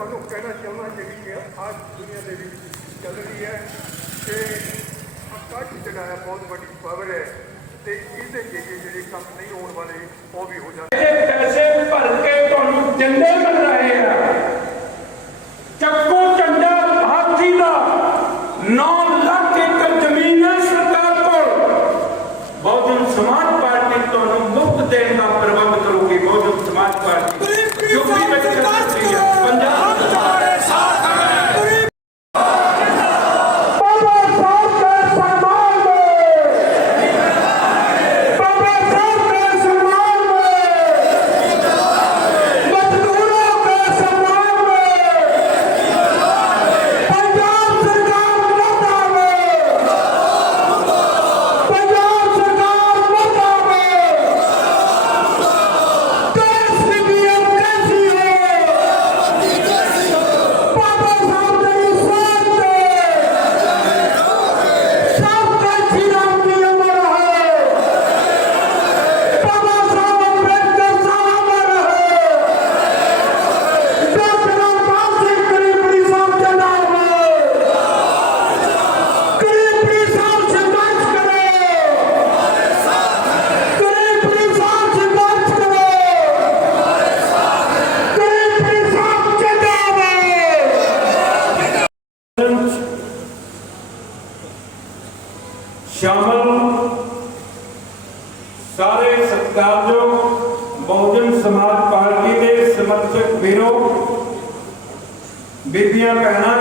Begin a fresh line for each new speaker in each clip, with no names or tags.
ਤੁਹਾਨੂੰ ਕਹਿਣਾ ਚਾਹੁੰਦਾ ਜਿਹੜੀ ਕਿ ਅੱਜ ਦੁਨੀਆ ਦੇ ਵਿੱਚ ਚੱਲ ਰਹੀ ਹੈ ਤੇ ਕੱਟ ਜਿਹੜਾ ਹੈ ਬਹੁਤ ਵੱਡੀ ਪਾਵਰ ਹੈ ਤੇ ਇਹਦੇ ਜਿਹੜੇ ਕੰਮ ਨਹੀਂ ਹੋਣ ਵਾਲੇ ਉਹ ਵੀ ਹੋ
ਜਾਂਦੇ ਪੈਸੇ ਭਰ ਕੇ ਤੁਹਾਨੂੰ ਦਿੰਦੇ ਦੇ ਵੀਰੋ ਬੀਬੀਆਂ ਭੈਣਾਂ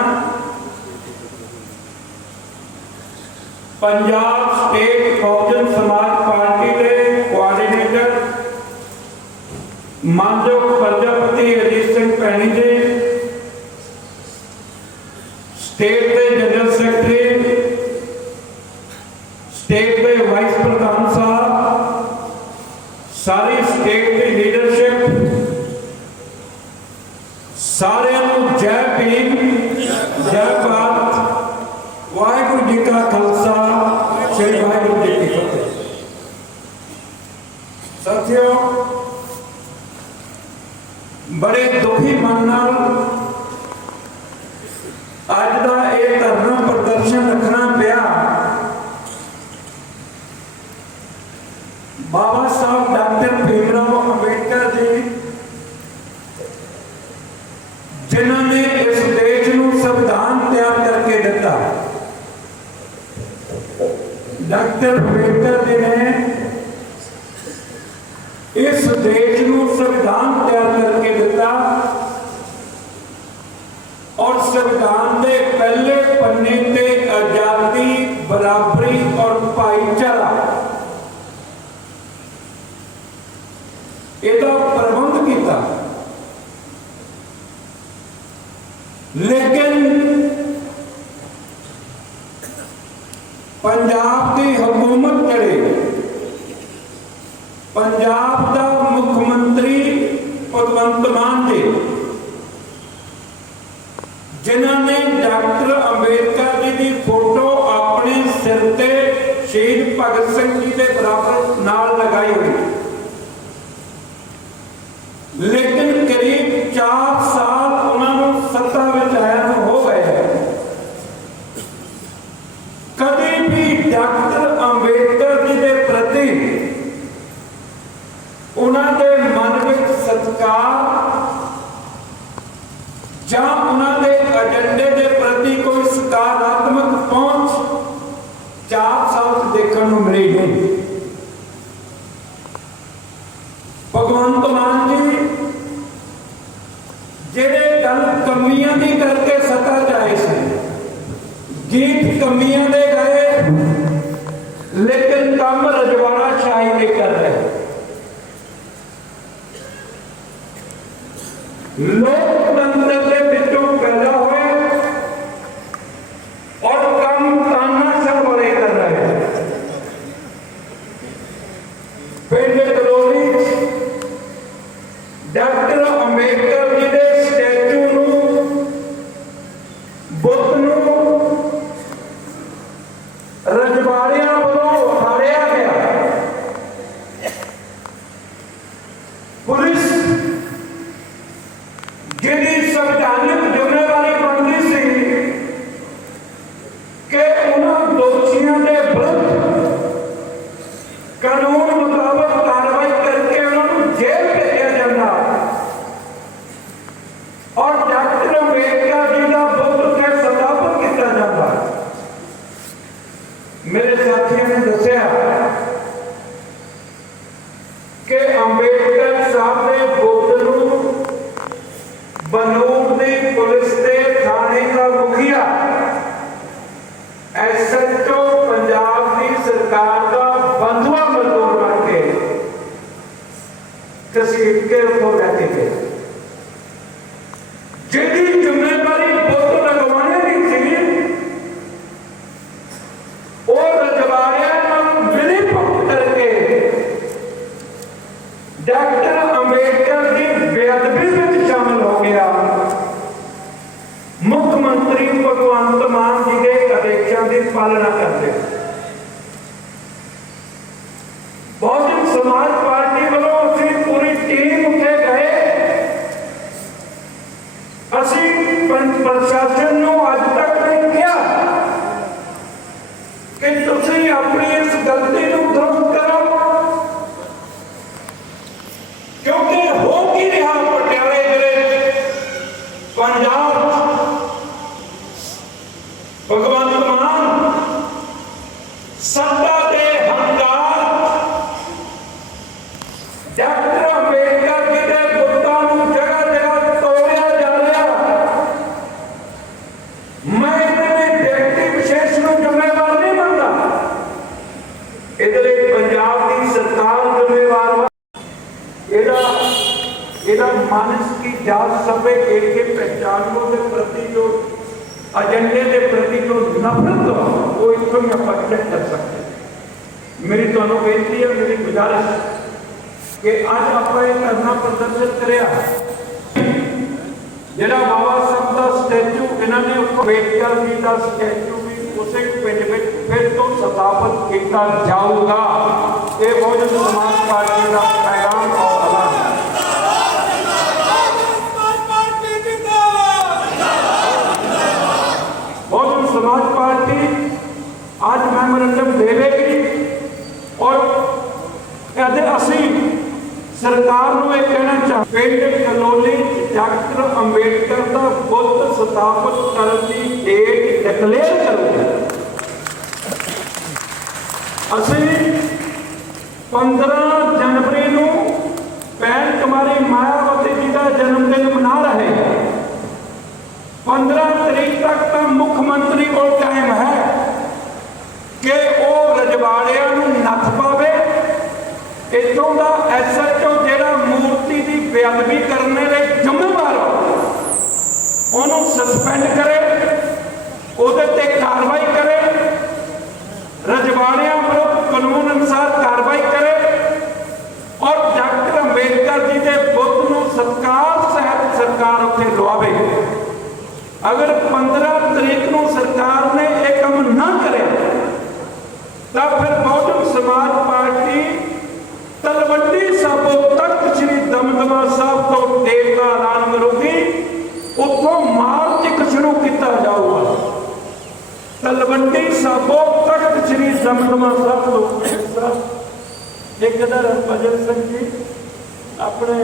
ਪੰਜਾਬ ਸਟੇਟ ਬਹੁਜਨ ਸਮਾਜ ਪਾਰਟੀ ਦੇ ਕੋਆਰਡੀਨੇਟਰ ਮਾਨਯੋਗ ਪ੍ਰਜਾਪਤੀ ਅਜੀਤ ਸਿੰਘ ਭੈਣੀ ਜੀ ਸਟੇਟ ਦੇ ਜਨਰਲ ਸੈਕਟਰੀ ਸਟੇਟ ਦੇ ਵਾਈਸ ਪ੍ਰਧਾਨ ਸਾਹਿਬ ਸਾਰੀ ਸਟੇਟ ਦੀ ਲੀਡਰਸ਼ਿਪ ਸਾਰਿਆਂ ਨੂੰ ਜੈ ਭੀਮ ਜੈ ਭਾਰਤ ਵਾਹਿਗੁਰੂ ਜੀ ਕਾ ਖਾਲਸਾ ਸ੍ਰੀ ਵਾਹਿਗੁਰੂ ਜੀ ਕੀ ਫਤਿਹ ਸਾਥੀਓ ਬੜੇ ਦੁਖੀ ਮਨ ਨਾਲ ਅੱਜ ਦਾ ਇਹ ਧਰਨਾ ਪ੍ਰਦਰਸ਼ਨ ਰੱਖਣਾ ਪਿਆ ਬਾਬਾ ਸਾਹਿਬ ਡਾਕਟਰ ਭੀਮਰਾਓ ਅੰਬੇਡਕਰ ਜੀ ਜਿਨ੍ਹਾਂ ਨੇ ਇਸ ਦੇਸ਼ ਨੂੰ ਸੰਵਿਧਾਨ ਤਿਆਰ ਕਰਕੇ ਦਿੱਤਾ ਡਾਕਟਰ ਅੰਬੇਡਕਰ ਜੀ ਨੇ ਇਸ ਦੇਸ਼ ਨੂੰ ਸੰਵਿਧਾਨ ਤਿਆਰ ਕਰਕੇ ਦਿੱਤਾ ਔਰ ਸੰਵਿਧਾਨ ਦੇ ਪਹਿਲੇ ਪੰਨੇ ਤੇ ਆਜ਼ਾਦੀ ਬਰਾਬਰੀ ਔਰ ਭਾਈਚਾਰਾ ਇਹਦਾ ਪ੍ਰਬੰਧ ਕੀਤਾ ਲੇਕਿਨ ਪੰਜਾਬ ਦੀ ਹਕੂਮਤ ਜਿਹੜੇ ਪੰਜਾਬ ਦਾ ਮੁੱਖ ਮੰਤਰੀ ਭਗਵੰਤ ਮਾਨ ਜੀ, ਜਿਨ੍ਹਾਂ ਨੇ ਡਾਕਟਰ ਅੰਬੇਦਕਰ ਜੀ ਦੀ ਫੋਟੋ ਆਪਣੇ ਸਿਰ ਤੇ ਸ਼ਹੀਦ ਭਗਤ ਸਿੰਘ ਜੀ ਦੇ ਬਰਾਬਰ ਨਾਲ ਲਗਾਈ ਹੋਈ। ਲੇਕਿਨ ਕਰੀਬ 4 ਸਾਲ ਉਹਨਾਂ ਨੂੰ ਸੱਤਾ ਵਿੱਚ ਆਇਆ ਨੂੰ ਹੋ ਗਏ ਹੈ। ਕਦੇ ਵੀ ਡਾਕਟਰ ਅੰਬੇਦਕਰ ਜੀ ਦੇ ਪ੍ਰਤੀ ਉਹਨਾਂ ਦੇ ਮਨ ਵਿੱਚ ਸਤਿਕਾਰ ਜਾਂ ਉਹਨਾਂ ਦੇ ਏਜੰਡੇ ਦੇ ਪ੍ਰਤੀ ਕੋਈ ਸਕਾਰਾਤਮਕ ਪਹੁੰਚ ਚਾਰ ਸਾਲ ਦੇਖਣ ਨੂੰ ਮਿਲੇ ਨੇ ਭਗਵੰਤ ਮਾਨ ਨਫ਼ਰਤ ਤੋਂ ਉਹ ਇੱਥੋਂ ਹੀ ਆਪਾਂ ਚੈੱਕ ਕਰ ਸਕਦੇ ਮੇਰੀ ਤੁਹਾਨੂੰ ਬੇਨਤੀ ਹੈ, ਮੇਰੀ ਗੁਜ਼ਾਰਿਸ਼ ਕਿ ਅੱਜ ਆਪਾਂ ਇਹ ਧਰਨਾ ਪ੍ਰਦਰਸ਼ਨ ਕਰਿਆ। ਜਿਹੜਾ ਬਾਬਾ ਸਾਹਿਬ ਦਾ ਸਟੈਚੂ, ਇਹਨਾਂ ਨੇ ਉੱਪਰ ਅੰਬੇਡਕਰ ਜੀ ਦਾ ਸਟੈਚੂ ਵੀ ਉਸੇ ਪਿੰਡ ਵਿੱਚ ਫਿਰ ਤੋਂ ਸਥਾਪਿਤ ਕੀਤਾ ਜਾਊਗਾ। ਇਹ ਬਹੁਜਨ ਸਮਾਜ ਪਾਰਟੀ ਦਾ ਪੈਗਾਮ ਹੈ। ਅੱਜ ਮੈਮੋਰੰਡਮ ਦੇਵੇਗੀ ਔਰ ਕਹਿੰਦੇ ਅਸੀਂ ਸਰਕਾਰ ਨੂੰ ਇਹ ਕਹਿਣਾ ਚਾਹੁੰਦੇ ਪਿੰਡ ਕਲੋਲੀ ਡਾਕਟਰ ਅੰਬੇਡਕਰ ਦਾ ਬੁੱਤ ਸਥਾਪਿਤ ਕਰਨ ਦੀ ਡੇਟ ਡਿਕਲੇਅਰ ਕਰੋ ਅਸੀਂ 15 ਜਨਵਰੀ ਨੂੰ ਭੈਣ ਕੁਮਾਰੀ ਮਾਇਆਵਤੀ ਜੀ ਦਾ ਜਨਮ ਦਿਨ ਮਨਾ ਰਹੇ ਹਾਂ। 15 ਤਰੀਕ ਤੱਕ ਤਾਂ ਮੁੱਖ ਮੰਤਰੀ ਕੋਲ ਟਾਈਮ ਹੈ ਕਿ ਉਹ ਰਜਵਾੜਿਆਂ ਨੂੰ ਨੱਥ ਪਾਵੇ ਇੱਥੋਂ ਦਾ ਐਸਐਚਓ ਜਿਹੜਾ ਮੂਰਤੀ ਦੀ ਬੇਅਦਬੀ ਕਰਨ ਦੇ ਜ਼ਿੰਮੇਵਾਰ ਉਹਨੂੰ ਸਸਪੈਂਡ ਕਰੇ ਉਹਦੇ ਤੇ ਕਾਰਵਾਈ ਕਰੇ ਰਜਵਾੜਿਆਂ ਵਿਰੁੱਧ ਕਾਨੂੰਨ ਅਨੁਸਾਰ ਕਾਰਵਾਈ ਕਰੇ ਔਰ ਡਾਕਟਰ ਅੰਬੇਡਕਰ ਜੀ ਦੇ ਬੁੱਤ ਨੂੰ ਸਤਕਾਰ ਸਹਿਤ ਸਰਕਾਰ ਉੱਥੇ ਲਵਾਵੇ ਅਗਰ 15 ਤਰੀਕ ਨੂੰ ਸਰਕਾਰ ਨੇ ਇਹ ਕੰਮ ਨਾ ਕਰਿਆ ਤਾਂ ਫਿਰ ਬਹੁਜਨ ਸਮਾਜ ਪਾਰਟੀ ਤਲਵੰਡੀ ਸਾਬੋ ਤੱਕ ਸ੍ਰੀ ਦਮਦਮਾ ਸਾਹਿਬ ਤੋਂ ਡੇਟ ਐਲਾਨ ਕਰੂਗੀ ਉੱਥੋਂ ਮਾਰਚ ਸ਼ੁਰੂ ਕੀਤਾ ਜਾਊਗਾ। ਤਲਵੰਡੀ ਸਾਬੋ ਤੱਕ ਸ੍ਰੀ ਦਮਦਮਾ ਸਾਹਿਬ ਤੋਂ ਇੱਕ ਦਾ ਭਜਨ ਸਿੰਘ ਜੀ, ਆਪਣੇ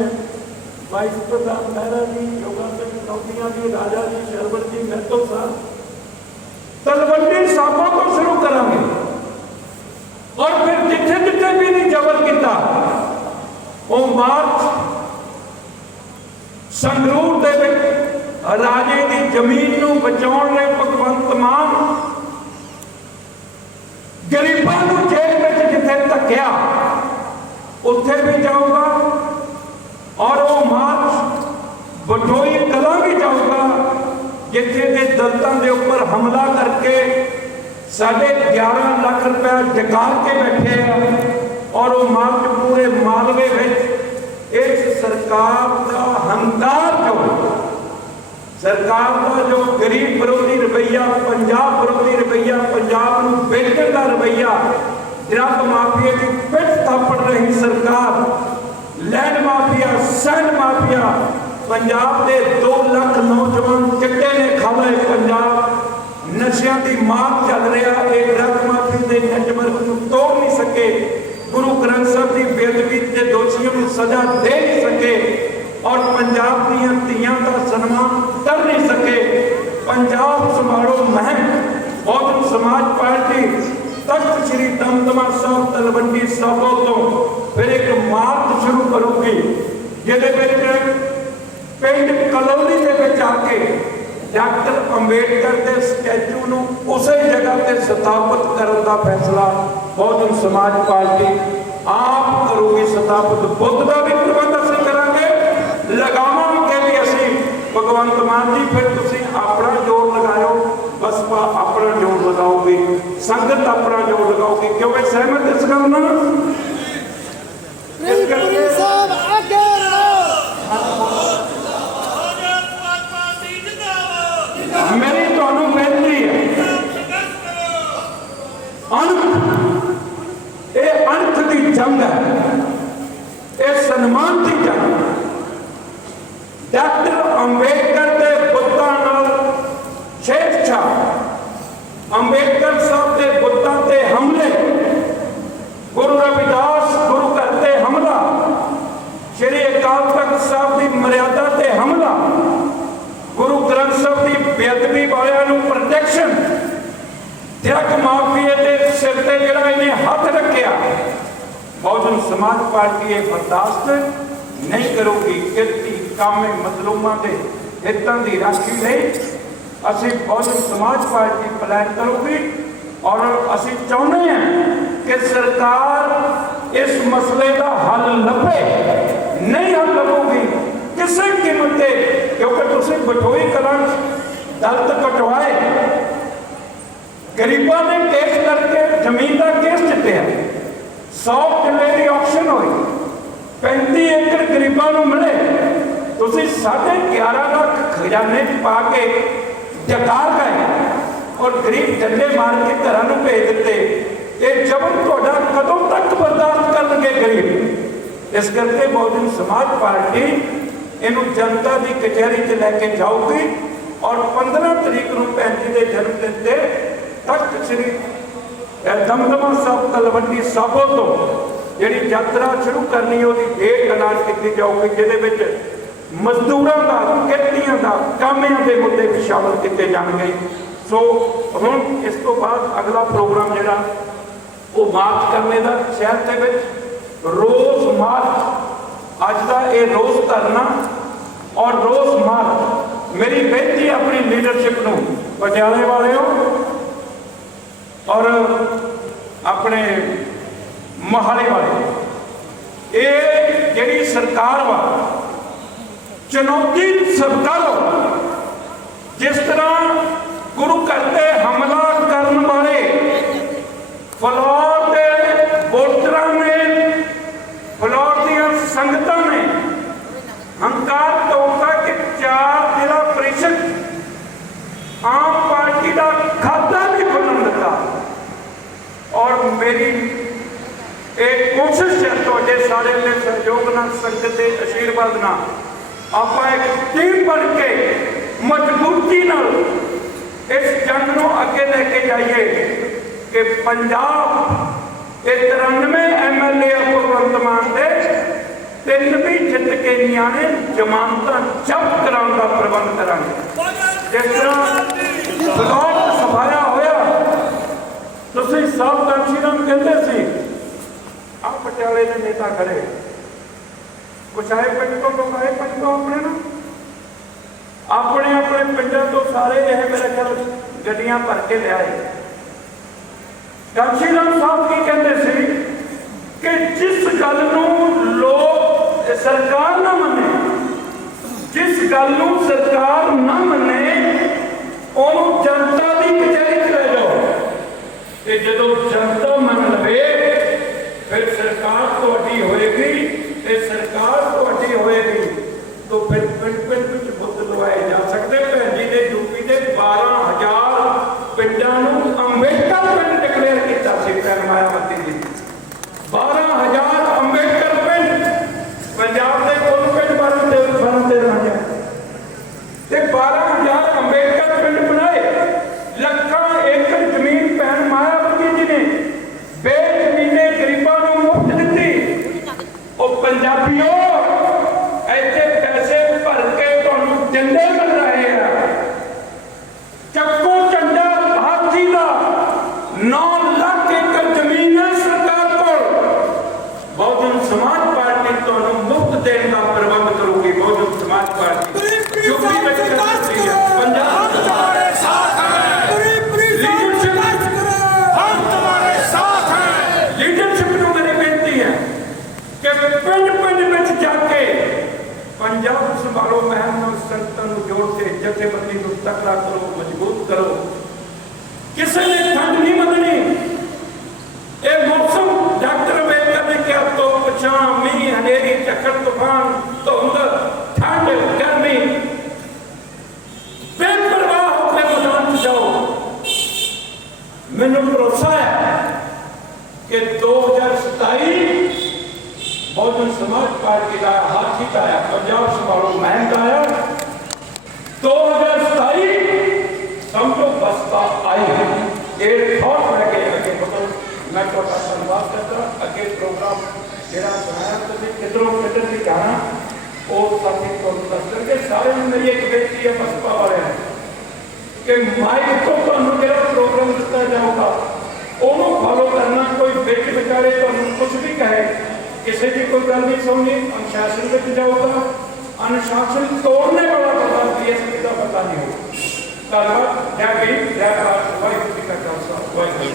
ਵਾਈਸ ਪ੍ਰਧਾਨ ਮਹਿਰਾ ਜੀ ਯੋਗਾ ਸਿੰਘ ਕੌਡੀਆਂ ਜੀ, ਰਾਜਾ ਜੀ ਸ਼ਰਵਰ ਜੀ ਮਹਿਤੋ ਸਾਹਿਬ, ਤਲਵੰਡੀ ਸਾਬੋ ਤੋਂ ਸ਼ੁਰੂ ਕਰਾਂਗੇ। ਔਰ ਫਿਰ ਜਿੱਥੇ ਜਿੱਥੇ ਵੀ ਨਹੀਂ ਜ਼ਬਰ ਕੀਤਾ, ਉਹ ਮਾਰਚ ਸੰਗਰੂਰ ਦੇ ਵਿੱਚ ਰਾਜੇ ਦੀ ਜ਼ਮੀਨ ਨੂੰ ਬਚਾਉਣ ਲਈ ਭਗਵੰਤ ਮਾਨ ਗਰੀਬਾਂ ਨੂੰ ਜੇਲ੍ਹ ਵਿੱਚ ਜਿੱਥੇ ਧੱਕਿਆ, ਉੱਥੇ ਵੀ ਜਾਊਗਾ ਔਰ ਉਹ ਮਾਰਚ ਬਟੋਈ ਕਲਾਂ ਵੀ ਜਾਊਗਾ, ਜਿੱਥੇ ਦੇ ਦਲਤਾਂ ਦੇ ਉੱਪਰ ਹਮਲਾ ਕਰਕੇ ਸਾਡੇ 11 ਲੱਖ ਰੁਪਏ ਜਗਾ ਕੇ ਬੈਠੇ ਆ ਔਰ ਉਹ ਮਾਰਚ ਪੂਰੇ ਮਾਲਵੇ ਵਿੱਚ ਇਸ ਸਰਕਾਰ ਹੰਕਾਰ ਜੋ ਸਰਕਾਰ ਦਾ ਜੋ ਗਰੀਬ ਵਿਰੋਧੀ ਰਵਈਆ, ਪੰਜਾਬ ਵਿਰੋਧੀ ਰਵਈਆ, ਪੰਜਾਬ ਨੂੰ ਵੇਚਣ ਦਾ ਰਵਈਆ ਡਰੱਗ ਮਾਫੀਆ ਦੀ ਪਿੱਠ ਥਾਪੜ ਰਹੀ ਸਰਕਾਰ, land mafia, sand mafia, Punjab ਦੇ 2 ਲੱਖ ਨੌਜਵਾਨ ਚਿੱਟੇ ਨੇ ਖਾ ਲਏ ਪੰਜਾਬ, ਨਸ਼ਿਆਂ ਦੀ ਮਾਰ ਚੱਲ ਰਿਹਾ, ਇਹ ਡਰੱਗ ਮਾਫੀ ਦੇ ਨੈਟਵਰਕ ਨੂੰ ਤੋੜ ਨਹੀਂ ਸਕੇ, ਗੁਰੂ ਗ੍ਰੰਥ ਸਾਹਿਬ ਦੀ ਬੇਅਦਬੀ ਦੇ ਦੋਸ਼ੀਆਂ ਨੂੰ ਸਜ਼ਾ ਦੇ ਨਹੀਂ ਔਰ ਪੰਜਾਬ ਦੀਆਂ ਧੀਆਂ ਦਾ ਸਨਮਾਨ ਕਰ ਨਹੀਂ ਸਕੇ। ਪੰਜਾਬ ਸੰਭਾਲੋ ਮਹਿਮ ਬਹੁਜਨ ਸਮਾਜ ਪਾਰਟੀ ਤਖਤ ਸ੍ਰੀ ਦਮਦਮਾ ਸਾਹਿਬ ਤਲਵੰਡੀ ਸਾਬੋ ਤੋਂ ਫਿਰ ਇੱਕ ਮਾਰਚ ਸ਼ੁਰੂ ਕਰੂਗੀ, ਜਿਹਦੇ ਵਿੱਚ ਪਿੰਡ ਕਲੋਨੀ ਦੇ ਵਿੱਚ ਆ ਕੇ ਡਾਕਟਰ ਅੰਬੇਡਕਰ ਦੇ ਸਟੈਚੂ ਨੂੰ ਉਸੇ ਜਗ੍ਹਾ ਤੇ ਸਥਾਪਿਤ ਕਰਨ ਦਾ ਫੈਸਲਾ ਬਹੁਜਨ ਸਮਾਜ ਪਾਰਟੀ ਆਪ ਕਰੂਗੀ, ਸਥਾਪਿਤ ਬੁੱਧ ਦਾ ਵੀ ਪ੍ਰਬੰਧ ਅਸੀਂ ਕਰਾਂਗੇ ਲਗਾਵਾਂਗੇ ਵੀ ਅਸੀਂ ਭਗਵੰਤ ਮਾਨ ਜੀ, ਫਿਰ ਤੁਸੀਂ ਆਪਣਾ ਜੋਰ ਲਗਾਇਓ। ਬਸਪਾ ਆਪਣਾ ਜੋਰ ਲਗਾਓਗੇ। ਸੰਗਤ ਆਪਣਾ ਜੋਰ ਲਗਾਓਗੇ ਕਿਉਂਕਿ ਸਹਿਮਤ ਇਸ ਗੱਲ ਨਾਲ ਇਸ ਕਰਕੇ
ਪ੍ਰਿੰਸੀਪਲ ਸਾਹਿਬ ਅੱਗੇ ਰਹੋ
ਭਾਰਤ ਪਾਰਟੀ ਜਿੰਦਾਬਾਦ
ਮੇਰੀ ਤੁਹਾਨੂੰ ਬੇਨਤੀ ਹੈ
ਸੰਘਰਸ਼ ਕਰੋ
ਅਣਖ ਇਹ ਅਣਖ ਦੀ ਜੰਗ ਹੈ ਇਹ ਸਨਮਾਨ ਦੀ ਜੰਗ ਹੈ। ਡਾਕਟਰ ਅੰਬੇਡਕਰ ਦੇ ਬੁੱਤਾਂ ਨਾਲ ਛੇੜਛਾੜ ਅੰਬੇਡਕਰ ਸਾਹਿਬ ਦੇ ਬੁੱਤਾਂ ਤੇ ਹਮਲੇ ਗੁਰੂ ਰਵਿਦਾਸ ਗੁਰੂ ਘਰ ਤੇ ਹਮਲਾ ਸ਼੍ਰੀ ਅਕਾਲ ਤਖਤ ਸਾਹਿਬ ਦੀ ਮਰਿਆਦਾ ਤੇ ਹਮਲਾ ਗੁਰੂ ਗ੍ਰੰਥ ਸਾਹਿਬ ਦੀ ਬੇਅਦਬੀ ਵਾਲਿਆਂ ਨੂੰ ਪ੍ਰੋਟੈਕਸ਼ਨ ਡਰਗ ਮਾਫੀਏ ਦੇ ਸਿਰ ਤੇ ਜਿਹੜਾ ਇਹਨੇ ਹੱਥ ਰੱਖਿਆ ਬਹੁਜਨ ਸਮਾਜ ਪਾਰਟੀ ਇਹ ਬਰਦਾਸ਼ਤ ਨਹੀਂ ਕਰੂਗੀ। ਕਿਰਤੀ ਕਾਮੇ ਮਜ਼ਲੂਮਾਂ ਦੇ ਹਿੱਤਾਂ ਦੀ ਰਾਖੀ ਲਈ ਅਸੀਂ ਬਹੁਜਨ ਸਮਾਜ ਪਾਰਟੀ ਪਲਾਨ ਕਰੂਗੀ ਔਰ ਅਸੀਂ ਚਾਹੁੰਦੇ ਹਾਂ ਕਿ ਸਰਕਾਰ ਇਸ ਮਸਲੇ ਦਾ ਹੱਲ ਲੱਭੇ। ਨਹੀਂ ਹੱਲ ਲੱਭੂਗੀ, ਕਿਸੇ ਕੀਮਤ ਤੇ, ਕਿਉਂਕਿ ਤੁਸੀਂ ਬਟੋਈ ਕਲਾਂ ਦਲਤ ਕਟਵਾਏ। ਗਰੀਬਾਂ ਨੇ ਕੇਸ ਕਰਕੇ ਜ਼ਮੀਨ ਦਾ ਕੇਸ ਜਿੱਤਿਆ। 100 ਕਿੱਲੇ ਦੀ ਆਕਸ਼ਨ ਹੋਈ। 35 ਏਕੜ ਗਰੀਬਾਂ ਨੂੰ ਮਿਲੇ। ਤੁਸੀਂ 11.5 ਲੱਖ ਖਜ਼ਾਨੇ ਪਾ ਕੇ ਜਕਾਰ ਗਏ ਔਰ ਗਰੀਬ ਡੰਡੇ ਮਾਰ ਕੇ ਘਰਾਂ ਨੂੰ ਭੇਜ ਦਿੱਤੇ। ਇਹ ਜ਼ਬਰ ਤੁਹਾਡਾ ਕਦੋਂ ਤੱਕ ਬਰਦਾਸ਼ਤ ਕਰਨਗੇ ਗਰੀਬ? ਇਸ ਕਰਕੇ ਬਹੁਜਨ ਸਮਾਜ ਪਾਰਟੀ ਇਹਨੂੰ ਜਨਤਾ ਦੀ ਕਚਹਿਰੀ 'ਚ ਲੈ ਕੇ ਜਾਊਗੀ ਔਰ 15 ਤਰੀਕ ਨੂੰ ਭੈਣ ਜੀ ਦੇ ਜਨਮ ਦਿਨ ਤੇ ਤਖਤ ਸ੍ਰੀ ਇਹ ਦਮਦਮਾ ਸਾਹਿਬ ਤਲਵੰਡੀ ਸਾਬੋ ਤੋਂ ਜਿਹੜੀ ਯਾਤਰਾ ਸ਼ੁਰੂ ਕਰਨੀ, ਉਹਦੀ ਡੇਟ ਐਲਾਨ ਕੀਤੀ ਜਾਊਗੀ, ਜਿਹਦੇ ਵਿੱਚ ਮਜ਼ਦੂਰਾਂ ਦਾ ਕਿਰਤੀਆਂ ਦਾ, ਕਾਮਿਆਂ ਦੇ ਮੁੱਦੇ ਵੀ ਸ਼ਾਮਲ ਕੀਤੇ ਜਾਣਗੇ। ਸੋ ਹੁਣ ਇਸ ਤੋਂ ਬਾਅਦ ਅਗਲਾ ਪ੍ਰੋਗਰਾਮ ਜਿਹੜਾ, ਉਹ ਮਾਰਚ ਕਰਨੇ ਦਾ, ਸ਼ਹਿਰ ਦੇ ਵਿੱਚ ਰੋਜ਼ ਮਾਰਚ। ਅੱਜ ਦਾ ਇਹ ਰੋਜ਼ ਧਰਨਾ ਔਰ ਰੋਜ਼ ਮਾਰਚ। ਮੇਰੀ ਬੇਨਤੀ ਆਪਣੀ ਲੀਡਰਸ਼ਿਪ ਨੂੰ, ਪਟਿਆਲੇ ਵਾਲਿਓ ਔਰ ਆਪਣੇ ਮਹਾਲੇ ਵਾਲੇ। ਇਹ ਜਿਹੜੀ ਸਰਕਾਰ ਵਾ, ਚੁਣੌਤੀ ਸਰਕਾਰ ਜਿਸ ਤਰ੍ਹਾਂ ਗੁਰੂ ਘਰ ਤੇ ਹਮਲਾ ਕਰਨ ਵਾਲੇ ਫਲੋਰ ਦੇ ਵੋਟਰਾਂ ਨੇ ਫਲੋਰ ਦੀਆਂ ਸੰਗਤਾਂ ਨੇ ਹੰਕਾਰ ਤੋੜਦਾ ਕਿ ਚਾਰ ਜ਼ਿਲ੍ਹਾ ਪ੍ਰੀਸ਼ਦ ਆਮ ਪਾਰਟੀ ਦਾ ਖਾਤਾ ਨਹੀਂ ਖੁੱਲਣ ਦਿੱਤਾ ਔਰ ਮੇਰੀ ਇਹ ਕੋਸ਼ਿਸ਼ ਹੈ ਤੁਹਾਡੇ ਸਾਰੇ ਦੇ ਸਹਿਯੋਗ ਨਾਲ, ਸੰਗਤ ਦੇ ਅਸ਼ੀਰਵਾਦ ਨਾਲ ਆਪਾਂ ਇੱਕ ਟੀਮ ਬਣ ਕੇ ਮਜ਼ਬੂਤੀ ਨਾਲ ਇਸ ਜੰਗ ਨੂੰ ਅੱਗੇ ਲੈ ਕੇ ਜਾਈਏ ਕਿ ਪੰਜਾਬ ਇਹ 93 ਐਮਐਲਏ ਭਗਵੰਤ ਮਾਨ ਦੇ ਤਿੰਨ ਵੀ ਜਿੱਤ ਕੇ ਨਿਆਣੇ ਜ਼ਮਾਨਤਾਂ ਜ਼ਬਤ ਕਰਾਉਣ ਦਾ ਪ੍ਰਬੰਧ ਕਰਾਂਗੇ। ਜਿਸ ਤਰ੍ਹਾਂ ਬਲੌਕ ਸਫਾਇਆ ਹੋਇਆ, ਤੁਸੀਂ ਸਭ ਕਾਂਸ਼ੀਰਾਮ ਕਹਿੰਦੇ ਸੀ ਆ ਪਟਿਆਲੇ ਦੇ ਨੇਤਾ ਖੜੇ। ਕੁਛ ਆਏ ਪਿੰਡ ਤੋਂ ਲੋਕ ਆਏ ਪਿੰਡ ਤੋਂ ਆਪਣੇ ਨਾ ਆਪਣੇ ਆਪਣੇ ਪਿੰਡਾਂ ਤੋਂ ਸਾਰੇ ਇਹ ਮੇਰੇ ਖਿਆਲ ਗੱਡੀਆਂ ਭਰ ਕੇ ਲਿਆਏ। ਕਾਂਸ਼ੀਰਾਮ ਸਾਹਿਬ ਕੀ ਕਹਿੰਦੇ ਸੀ? ਕਿ ਜਿਸ ਗੱਲ ਨੂੰ ਲੋਕ, ਸਰਕਾਰ ਨਾ ਮੰਨੇ, ਜਿਸ ਗੱਲ ਨੂੰ ਸਰਕਾਰ ਨਾ ਮੰਨੇ, ਉਹਨੂੰ ਜਨਤਾ ਦੀ ਕਚਹਿਰੀ ਲੈ ਜਾਓ। ਤੇ ਜਦੋਂ ਜਨਤਾ ਮੰਨ ਲਵੇ ਫਿਰ ਸਰਕਾਰ ਤੁਹਾਡੀ ਹੋਏਗੀ ਤੇ ਸਰਕਾਰ ਤੁਹਾਡੀ ਹੋਏਗੀ। ਤਾਂ ਫਿਰ ਪਿੰਡ ਪਿੰਡ ਵਿੱਚ ਬੁੱਧ ਲਵਾਏ ਜਾ ਸਕਦੇ ਭੈਣ ਜੀ ਨੇ ਯੂਪੀ ਦੇ 12000 ਪਿੰਡਾਂ ਨੂੰ ਅੰਬੇਡਕਰ ਪਿੰਡ ਡਿਕਲੇਅਰ ਕੀਤਾ ਸੀ ਭੈਣ ਮਾਇਆਵਤੀ ਵਿਚਾਰੇ ਤੁਹਾਨੂੰ ਕੁਝ ਵੀ ਕਹੇ, ਕਿਸੇ ਦੀ ਕੋਈ ਗੱਲ ਨਹੀਂ ਸੁਣਨੀ, ਅਨੁਸ਼ਾਸਨ ਵਿੱਚ ਜਾਓ ਤਾਂ ਅਨੁਸ਼ਾਸਨ ਤੋੜਨੇ ਵਾਲਾ ਬੰਦਾ ਡੀਐਸਪੀ ਦਾ ਪਤਾ ਨਹੀਂ ਹੋਊ। ਧੰਨਵਾਦ, ਜੈ ਗਈ ਜੈ ਭਾਰਤ, ਵਾਹਿਗੁਰੂ ਜੀ ਕਾ ਖਾਲਸਾ, ਵਾਹਿਗੁਰੂ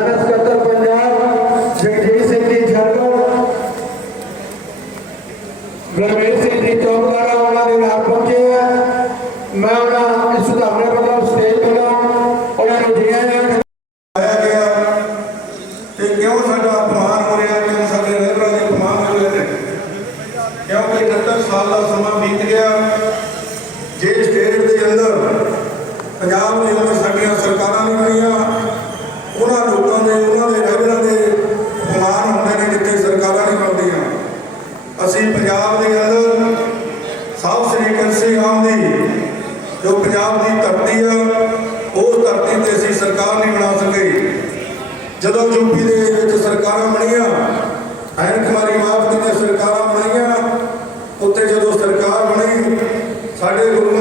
Зараз ਪੰਜਾਬ ਦੇ
ਅੰਦਰ ਸਾਧ ਸ੍ਰੀ ਕੰਸੀ ਰਾਮ ਦੀ ਜੋ ਪੰਜਾਬ ਦੀ ਧਰਤੀ ਆ ਉਹ ਧਰਤੀ ਤੇ ਅਸੀਂ ਸਰਕਾਰ ਨਹੀਂ ਬਣਾ ਸਕੇ। ਜਦੋਂ ਯੂਪੀ ਦੇ ਵਿੱਚ ਸਰਕਾਰਾਂ ਬਣੀਆਂ ਐਨ ਕੁਮਾਰੀ ਮਾਫ ਦੀਆਂ ਸਰਕਾਰਾਂ ਬਣੀਆਂ ਉੱਤੇ ਜਦੋਂ ਸਰਕਾਰ ਬਣੀ, ਸਾਡੇ ਗੁਰੂ